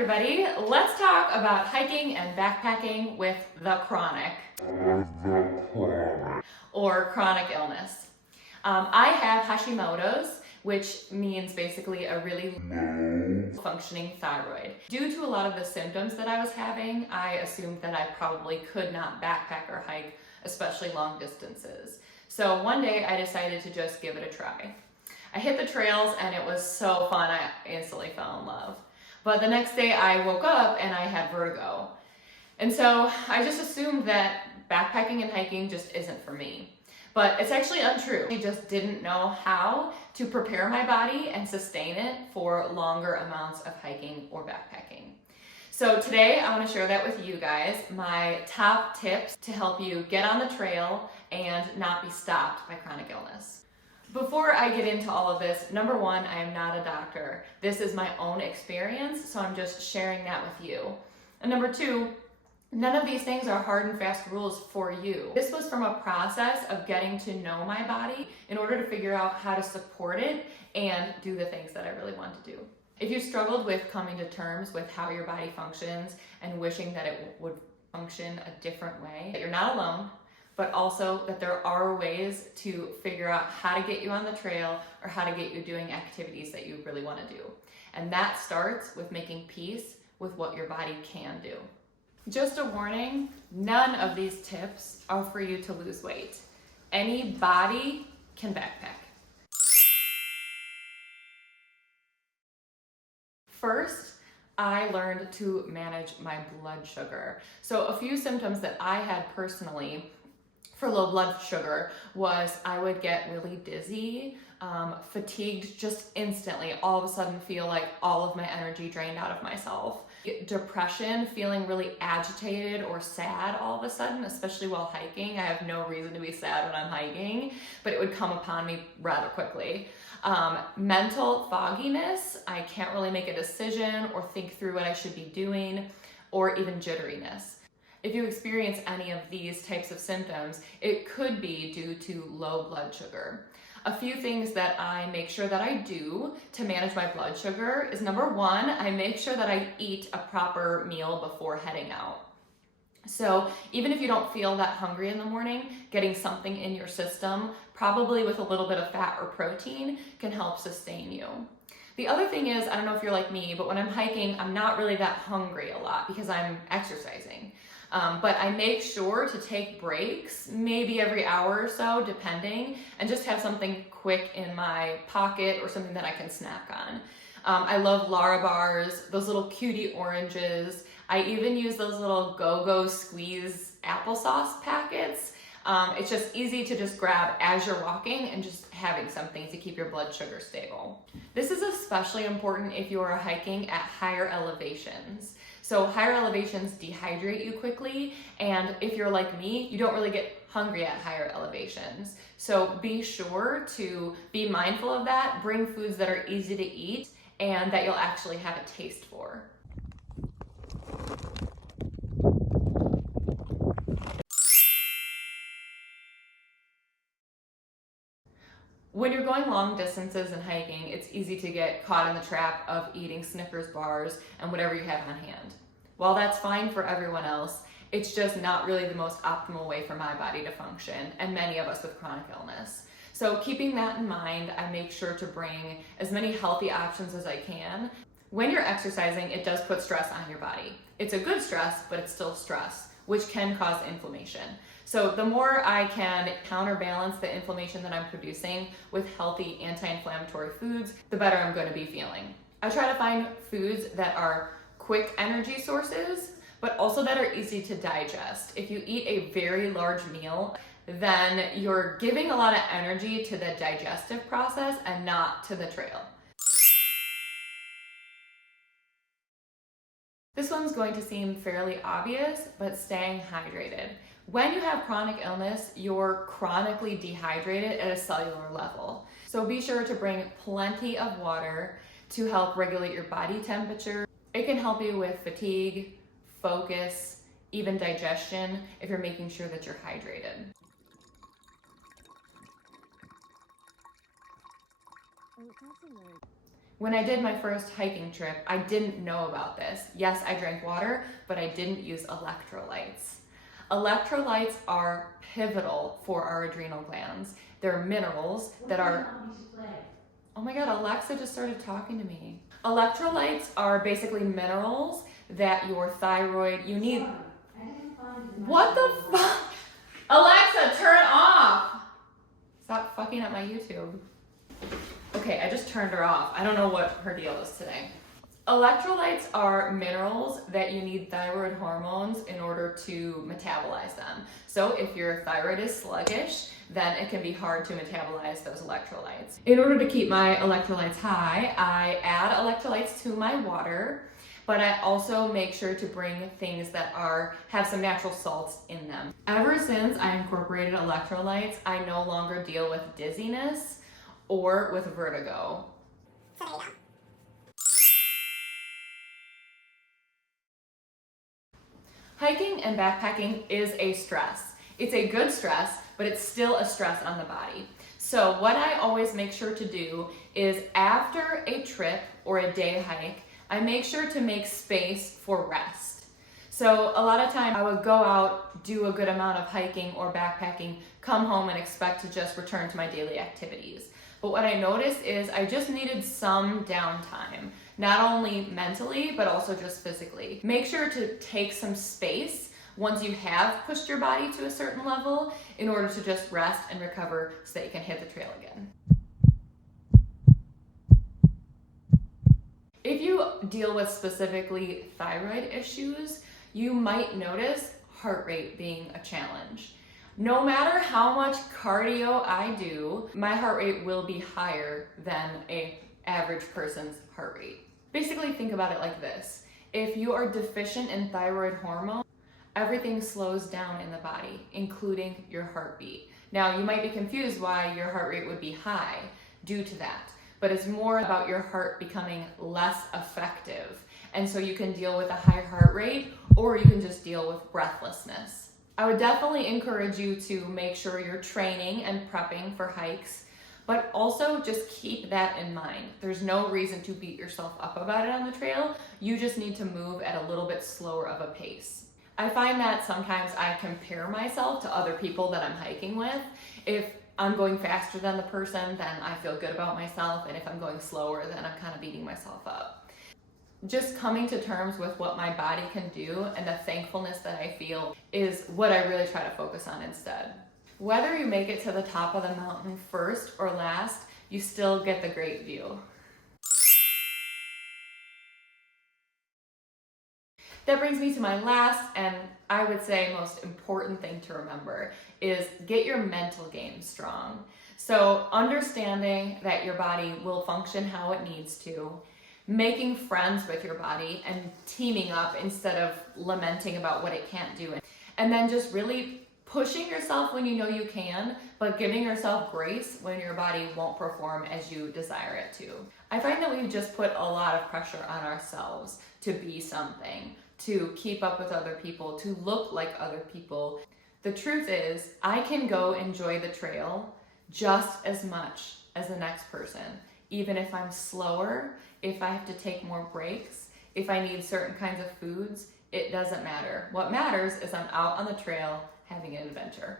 everybody, let's talk about hiking and backpacking with the chronic or chronic illness. I have Hashimoto's, which means basically a really low functioning thyroid. Due to a lot of the symptoms that I was having, I assumed that I probably could not backpack or hike, especially long distances. So one day I decided to just give it a try. I hit the trails and it was so fun, I instantly fell in love. But the next day I woke up and I had vertigo. And so I just assumed that backpacking and hiking just isn't for me. But it's actually untrue. I just didn't know how to prepare my body and sustain it for longer amounts of hiking or backpacking. So today I want to share that with you guys, my top tips to help you get on the trail and not be stopped by chronic illness. Before I get into all of this, number one, I am not a doctor. This is my own experience, so I'm just sharing that with you. And number two, none of these things are hard and fast rules for you. This was from a process of getting to know my body in order to figure out how to support it and do the things that I really want to do. If you struggled with coming to terms with how your body functions and wishing that it would function a different way, you're not alone, but also that there are ways to figure out how to get you on the trail or how to get you doing activities that you really want to do. And that starts with making peace with what your body can do. Just a warning, none of these tips are for you to lose weight. Any body can backpack. First, I learned to manage my blood sugar. So a few symptoms that I had personally for low blood sugar was I would get really dizzy, fatigued just instantly, all of a sudden feel like all of my energy drained out of myself. Depression, feeling really agitated or sad all of a sudden, especially while hiking. I have no reason to be sad when I'm hiking, but it would come upon me rather quickly. Mental fogginess, I can't really make a decision or think through what I should be doing, or even jitteriness. If you experience any of these types of symptoms, it could be due to low blood sugar. A few things that I make sure that I do to manage my blood sugar is number one, I make sure that I eat a proper meal before heading out. So even if you don't feel that hungry in the morning, getting something in your system, probably with a little bit of fat or protein, can help sustain you. The other thing is, I don't know if you're like me, but when I'm hiking, I'm not really that hungry a lot because I'm exercising. But I make sure to take breaks, maybe every hour or so, depending, and just have something quick in my pocket or something that I can snack on. I love Lara bars, those little cutie oranges. I even use those little Go-Go Squeeze applesauce packets. It's just easy to just grab as you're walking and just having something to keep your blood sugar stable. This is especially important if you are hiking at higher elevations. So higher elevations dehydrate you quickly, and if you're like me, you don't really get hungry at higher elevations. So be sure to be mindful of that, bring foods that are easy to eat and that you'll actually have a taste for. When you're going long distances and hiking, it's easy to get caught in the trap of eating Snickers bars and whatever you have on hand. While that's fine for everyone else, it's just not really the most optimal way for my body to function, and many of us with chronic illness. So keeping that in mind, I make sure to bring as many healthy options as I can. When you're exercising, it does put stress on your body. It's a good stress, but it's still stress, which can cause inflammation. So the more I can counterbalance the inflammation that I'm producing with healthy anti-inflammatory foods, the better I'm going to be feeling. I try to find foods that are quick energy sources, but also that are easy to digest. If you eat a very large meal, then you're giving a lot of energy to the digestive process and not to the trail. This one's going to seem fairly obvious, but staying hydrated. When you have chronic illness, you're chronically dehydrated at a cellular level. So be sure to bring plenty of water to help regulate your body temperature. It can help you with fatigue, focus, even digestion if you're making sure that you're hydrated. When I did my first hiking trip, I didn't know about this. Yes, I drank water, but I didn't use electrolytes. Electrolytes are pivotal for our adrenal glands. They're minerals that are... Oh my God, Alexa just started talking to me. Electrolytes are basically minerals that your thyroid, you need... What the fuck? Alexa, turn off! Stop fucking up my YouTube. Okay, I just turned her off. I don't know what her deal is today. Electrolytes are minerals that you need thyroid hormones in order to metabolize them. So if your thyroid is sluggish, then it can be hard to metabolize those electrolytes. In order to keep my electrolytes high, I add electrolytes to my water, but I also make sure to bring things that have some natural salts in them. Ever since I incorporated electrolytes, I no longer deal with dizziness or with vertigo. Hiking and backpacking is a stress. It's a good stress, but it's still a stress on the body. So what I always make sure to do is after a trip or a day hike, I make sure to make space for rest. So a lot of time I would go out, do a good amount of hiking or backpacking, come home and expect to just return to my daily activities. But what I noticed is I just needed some downtime, not only mentally, but also just physically. Make sure to take some space once you have pushed your body to a certain level in order to just rest and recover so that you can hit the trail again. If you deal with specifically thyroid issues, you might notice heart rate being a challenge. No matter how much cardio I do, my heart rate will be higher than an average person's heart rate. Basically, think about it like this. If you are deficient in thyroid hormone, everything slows down in the body, including your heartbeat. Now, you might be confused why your heart rate would be high due to that, but it's more about your heart becoming less effective. And so you can deal with a high heart rate, or you can just deal with breathlessness. I would definitely encourage you to make sure you're training and prepping for hikes, but also just keep that in mind. There's no reason to beat yourself up about it on the trail. You just need to move at a little bit slower of a pace. I find that sometimes I compare myself to other people that I'm hiking with. If I'm going faster than the person, then I feel good about myself, and if I'm going slower, then I'm kind of beating myself up. Just coming to terms with what my body can do and the thankfulness that I feel is what I really try to focus on instead. Whether you make it to the top of the mountain first or last, you still get the great view. That brings me to my last and I would say most important thing to remember is get your mental game strong. So understanding that your body will function how it needs to, making friends with your body and teaming up instead of lamenting about what it can't do. And then just really pushing yourself when you know you can, but giving yourself grace when your body won't perform as you desire it to. I find that we just put a lot of pressure on ourselves to be something, to keep up with other people, to look like other people. The truth is, I can go enjoy the trail just as much as the next person, even if I'm slower, if I have to take more breaks, if I need certain kinds of foods, it doesn't matter. What matters is I'm out on the trail having an adventure.